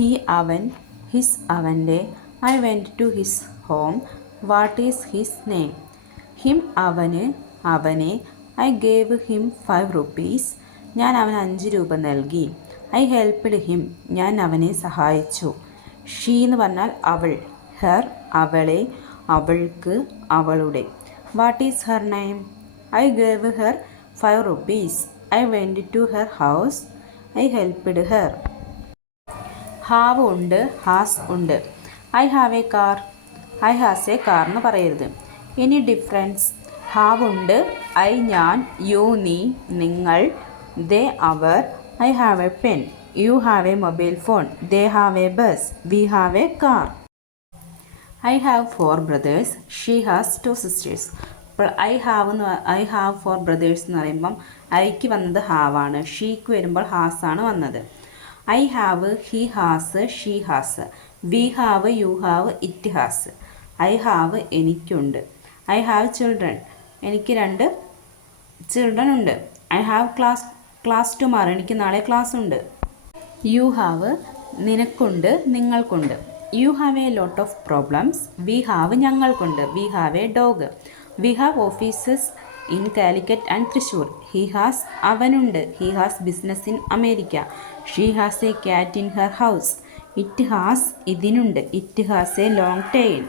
He അവൻ, his അവൻ്റെ. I went to his home. What is his name? Him അവന്, അവനെ. I gave him 5 rupees. ഞാൻ അവന് 5 രൂപ നൽകി. ഐ ഹെൽപ്ഡ് ഹിം, ഞാൻ അവനെ സഹായിച്ചു. ഷീ എന്ന് പറഞ്ഞാൽ അവൾ, ഹെർ അവളെ, അവൾക്ക് അവളുടെ. What is her name? I gave her 5 rupees. I went to her house. I helped her. Have ഉണ്ട്, ഹാസ് ഉണ്ട്. I have a car. I has a car എന്ന് പറയരുത്. ഇനി ഡിഫറൻസ്. ഹാവ് ഉണ്ട്, ഐ ഞാൻ, യു നീ, നിങ്ങൾ, ദേ അവർ. I have a pen. You have a mobile phone. They have a bus. We have a car. I have 4 brothers. She has 2 sisters. അപ്പോൾ I have 4 brothers എന്ന് പറയുമ്പം ഐക്ക് വന്നത് ഹാവ് ആണ്, ഷീക്ക് വരുമ്പോൾ ഹാസ് ആണ് വന്നത്. I have, he has, she has. We have, you have, it has. I have എനിക്കുണ്ട്. ഐ ഹാവ് ചിൽഡ്രൻ, എനിക്ക് 2 ചിൽഡ്രൻ ഉണ്ട്. ഐ ഹാവ് ക്ലാസ് ടുമാറോ, എനിക്ക് നാളെ ക്ലാസ് ഉണ്ട്. യു ഹാവ് നിനക്കുണ്ട്, നിങ്ങൾക്കുണ്ട്. You have a lot of problems. We have ഞങ്ങൾക്കുണ്ട്. We have a dog. We have offices in Calicut and Thrissur. He has അവനുണ്ട്. He has business in America. She has a cat in her house. It has ഇതിനുണ്ട്. It has a long tail.